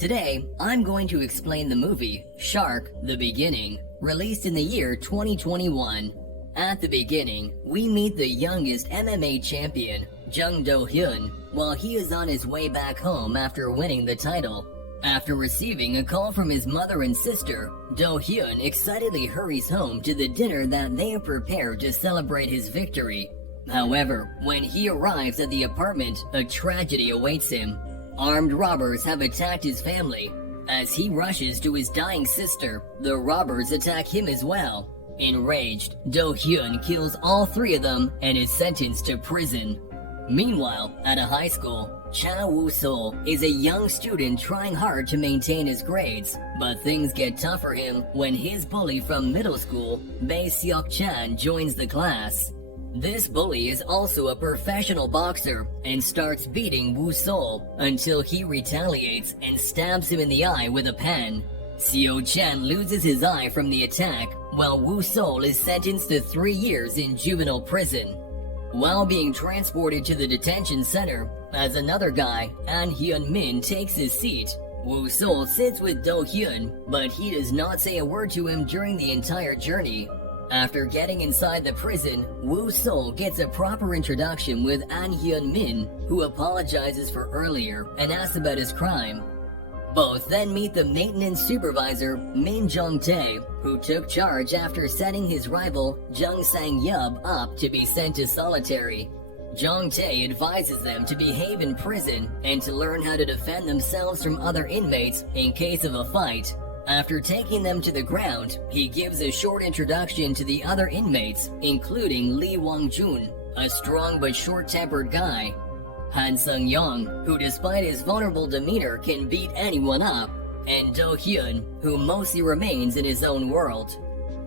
Today, I'm going to explain the movie Shark: The Beginning, released in the year 2021. At the beginning, we meet the youngest MMA champion, Jung Do Hyun, while he is on his way back home after winning the title. After receiving a call from his mother and sister, Do Hyun excitedly hurries home to the dinner that they have prepared to celebrate his victory. However, when he arrives at the apartment, a tragedy awaits him. Armed robbers have attacked his family. As he rushes to his dying sister, the robbers attack him as well. Enraged, Do Hyun kills all three of them and is sentenced to prison. Meanwhile, at a high school, Cha Woo-sol is a young student trying hard to maintain his grades, but things get tough for him when his bully from middle school, Bae Seok-chan, joins the class. This bully is also a professional boxer and starts beating Woo-sol until he retaliates and stabs him in the eye with a pen. Seo-chan loses his eye from the attack, while Woo-sol is sentenced to 3 years in juvenile prison. While being transported to the detention center, as another guy, An Hyun-min, takes his seat, Woo-sol sits with Do Hyun, but he does not say a word to him during the entire journey. After getting inside the prison, Woo-sol gets a proper introduction with An Hyun-min, who apologizes for earlier and asks about his crime. Both then meet the maintenance supervisor, Min Jong-tae, who took charge after setting his rival, Jung Sang-yub, up to be sent to solitary. Jong-tae advises them to behave in prison and to learn how to defend themselves from other inmates in case of a fight. After taking them to the ground, he gives a short introduction to the other inmates, including Lee Wong-jun, a strong but short-tempered guy, Han Sung-yong, who despite his vulnerable demeanor can beat anyone up, and Do Hyun, who mostly remains in his own world.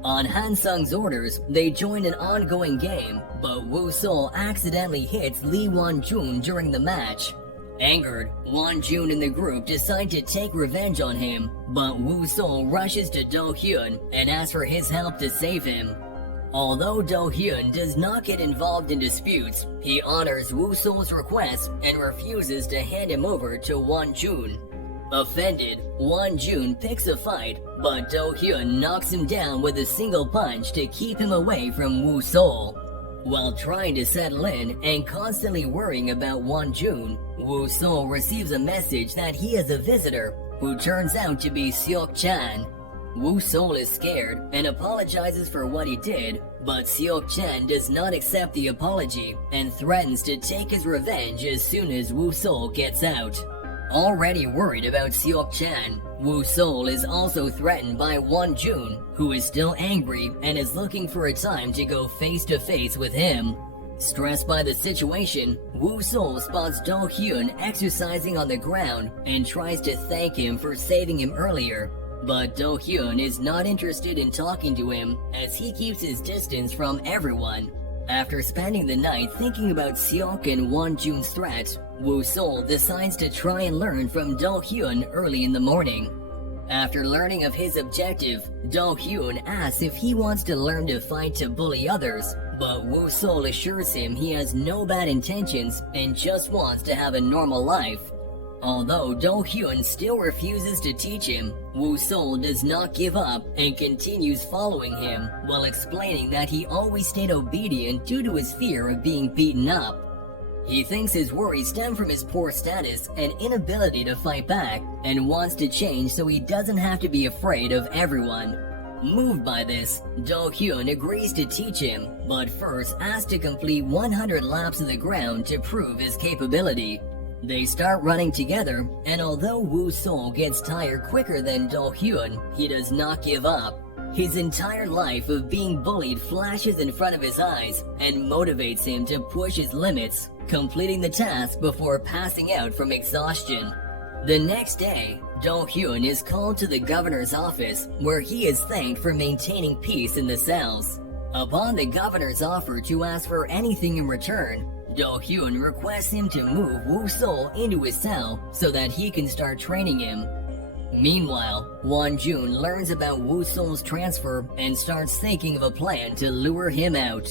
On Han Sung's orders, they join an ongoing game, but Woo-sol accidentally hits Lee Won-jun during the match. Angered, Won-jun and the group decide to take revenge on him, but Woo-sol rushes to Do Hyun and asks for his help to save him. Although Do Hyun does not get involved in disputes, he honors Woo-sol's request and refuses to hand him over to Won-jun. Offended, Won-jun picks a fight, but Do Hyun knocks him down with a single punch to keep him away from Woo-sol. While trying to settle in and constantly worrying about Won-jun, Woo-sol receives a message that he has a visitor, who turns out to be Seok-chan. Woo-sol is scared and apologizes for what he did, but Seok-chan does not accept the apology and threatens to take his revenge as soon as Woo-sol gets out. Already worried about Seok-chan, Woo-sol is also threatened by Won-jun, who is still angry and is looking for a time to go face-to-face with him. Stressed by the situation, Woo-sol spots Do Hyun exercising on the ground and tries to thank him for saving him earlier. But Do Hyun is not interested in talking to him as he keeps his distance from everyone. After spending the night thinking about Seok and Won-jun's threat, Woo-sol decides to try and learn from Do Hyun early in the morning. After learning of his objective, Do Hyun asks if he wants to learn to fight to bully others, but Woo-sol assures him he has no bad intentions and just wants to have a normal life. Although Do Hyun still refuses to teach him, Woo-sol does not give up and continues following him while explaining that he always stayed obedient due to his fear of being beaten up. He thinks his worries stem from his poor status and inability to fight back and wants to change so he doesn't have to be afraid of everyone. Moved by this, Do Hyun agrees to teach him, but first asks to complete 100 laps of the ground to prove his capability. They start running together, and although Woo-sol gets tired quicker than Do Hyun, he does not give up. His entire life of being bullied flashes in front of his eyes and motivates him to push his limits, completing the task before passing out from exhaustion. The next day, Do Hyun is called to the governor's office, where he is thanked for maintaining peace in the cells. Upon the governor's offer to ask for anything in return, Do Hyun requests him to move Woo-sol into his cell so that he can start training him. Meanwhile, Won-jun learns about Woo-sol's transfer and starts thinking of a plan to lure him out.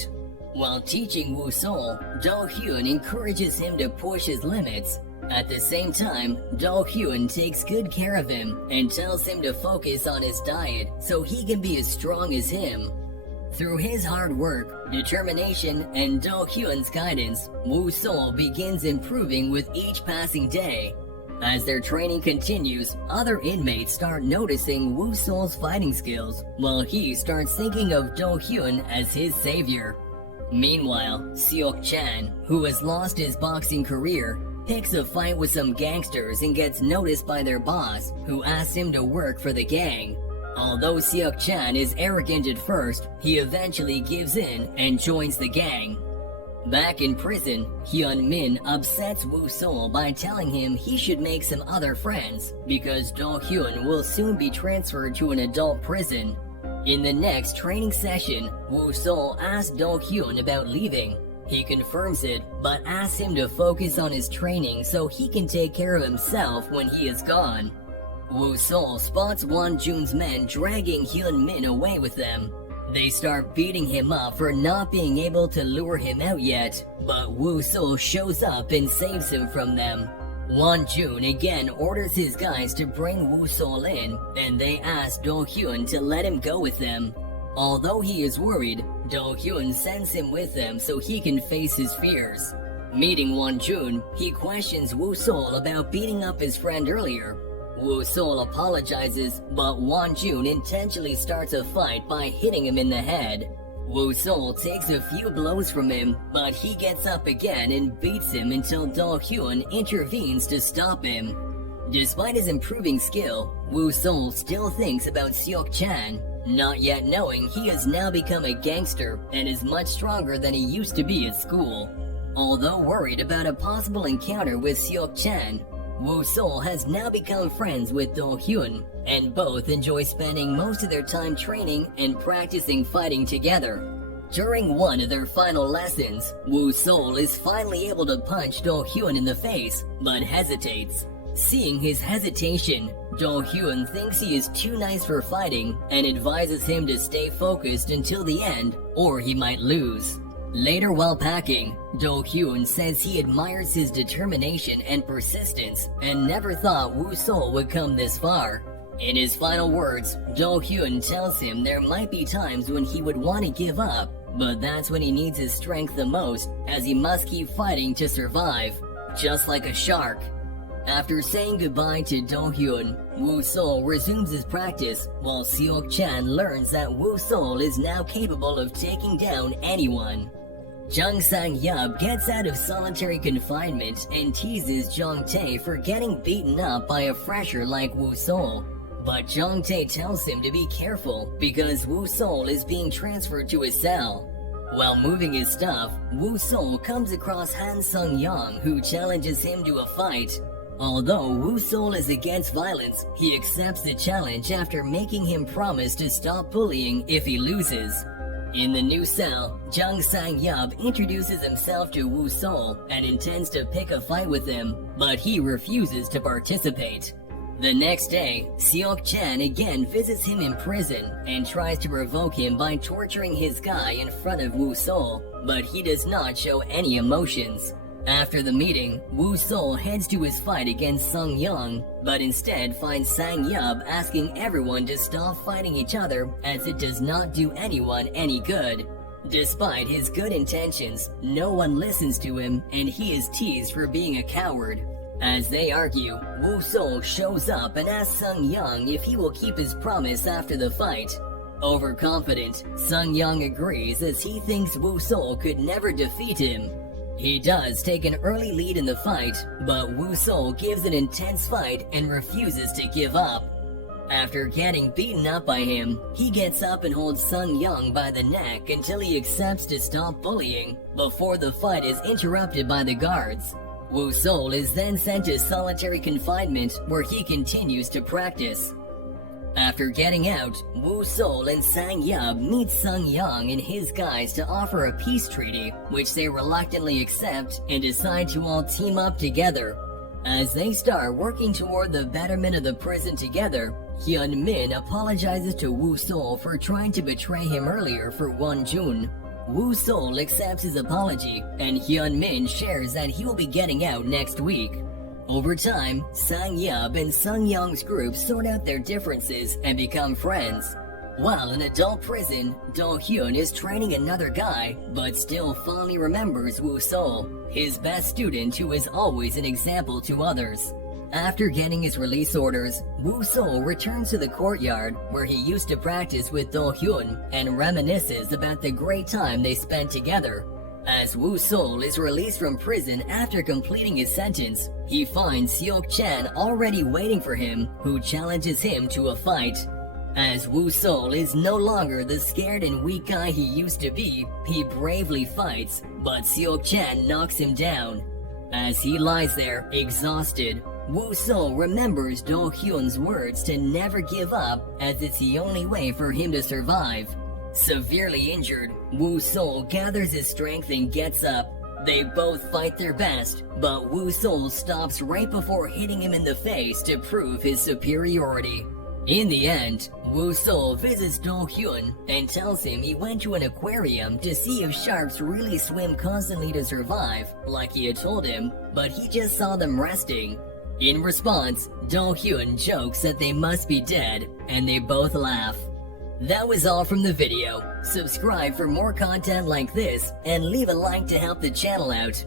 While teaching Woo-sol, Do Hyun encourages him to push his limits. At the same time, Do Hyun takes good care of him and tells him to focus on his diet so he can be as strong as him. Through his hard work, determination, and Do Hyun's guidance, Woo-sol begins improving with each passing day. As their training continues, other inmates start noticing Woo-sol's fighting skills, while he starts thinking of Do Hyun as his savior. Meanwhile, Seok-chan, who has lost his boxing career, picks a fight with some gangsters and gets noticed by their boss, who asks him to work for the gang. Although Seok-chan is arrogant at first, he eventually gives in and joins the gang. Back in prison, Hyun-min upsets Woo-sol by telling him he should make some other friends, because Do Hyun will soon be transferred to an adult prison. In the next training session, Woo-sol asks Do Hyun about leaving. He confirms it, but asks him to focus on his training so he can take care of himself when he is gone. Woo-sol spots Won-jun's men dragging Hyun-min away with them. They start beating him up for not being able to lure him out yet, but Woo-sol shows up and saves him from them. Won-jun again orders his guys to bring Woo-sol in, and they ask Do Hyun to let him go with them. Although he is worried, Do Hyun sends him with them so he can face his fears. Meeting Won-jun, he questions Woo-sol about beating up his friend earlier. Woo-sol apologizes, but Won-jun intentionally starts a fight by hitting him in the head. Woo-sol takes a few blows from him, but he gets up again and beats him until Do Hyun intervenes to stop him. Despite his improving skill, Woo-sol still thinks about Seok-chan, not yet knowing he has now become a gangster and is much stronger than he used to be at school. Although worried about a possible encounter with Seok-chan, Woo-sol has now become friends with Do Hyun, and both enjoy spending most of their time training and practicing fighting together. During one of their final lessons, Woo-sol is finally able to punch Do Hyun in the face, but hesitates. Seeing his hesitation, Do Hyun thinks he is too nice for fighting and advises him to stay focused until the end, or he might lose. Later while packing, Do Hyun says he admires his determination and persistence and never thought Woo-sol would come this far. In his final words, Do Hyun tells him there might be times when he would want to give up, but that's when he needs his strength the most, as he must keep fighting to survive, just like a shark. After saying goodbye to Do Hyun, Woo-sol resumes his practice, while Seok-chan learns that Woo-sol is now capable of taking down anyone. Jung Sang-yup gets out of solitary confinement and teases Jung-tae for getting beaten up by a fresher like Woo-sol. But Jung-tae tells him to be careful because Woo-sol is being transferred to his cell. While moving his stuff, Woo-sol comes across Han Sung-young, who challenges him to a fight. Although Woo-sol is against violence, he accepts the challenge after making him promise to stop bullying if he loses. In the new cell, Jung Sang-yup introduces himself to Woo-sol and intends to pick a fight with him, but he refuses to participate. The next day, Seok-chan again visits him in prison and tries to provoke him by torturing his guy in front of Woo-sol, but he does not show any emotions. After the meeting, Woo-sol heads to his fight against Sung-young, but instead finds Sang-yup asking everyone to stop fighting each other as it does not do anyone any good. Despite his good intentions, no one listens to him and he is teased for being a coward. As they argue, Woo-sol shows up and asks Sung-young if he will keep his promise after the fight. Overconfident, Sung-young agrees as he thinks Woo-sol could never defeat him. He does take an early lead in the fight, but Woo-sol gives an intense fight and refuses to give up. After getting beaten up by him, he gets up and holds Sung-young by the neck until he accepts to stop bullying, before the fight is interrupted by the guards. Woo-sol is then sent to solitary confinement where he continues to practice. After getting out, Woo-sol and Sang-yup meet Sung-young and his guys to offer a peace treaty, which they reluctantly accept and decide to all team up together. As they start working toward the betterment of the prison together, Hyun-min apologizes to Woo-sol for trying to betray him earlier for Won-jun. Woo-sol accepts his apology, and Hyun-min shares that he will be getting out next week. Over time, Sang Yub and Sung Young's group sort out their differences and become friends. While in adult prison, Do Hyun is training another guy, but still fondly remembers Woo Sol, his best student who is always an example to others. After getting his release orders, Woo Sol returns to the courtyard where he used to practice with Do Hyun and reminisces about the great time they spent together. As Woo Sol is released from prison after completing his sentence, he finds Seok Chan already waiting for him, who challenges him to a fight. As Woo Sol is no longer the scared and weak guy he used to be, he bravely fights, but Seok Chan knocks him down. As he lies there, exhausted, Woo Sol remembers Do Hyun's words to never give up, as it's the only way for him to survive. Severely injured, Woo Sol gathers his strength and gets up. They both fight their best, but Woo Sol stops right before hitting him in the face to prove his superiority. In the end, Woo Sol visits Do Hyun and tells him he went to an aquarium to see if sharks really swim constantly to survive, like he had told him, but he just saw them resting. In response, Do Hyun jokes that they must be dead, and they both laugh. That was all from the video. Subscribe for more content like this, and leave a like to help the channel out.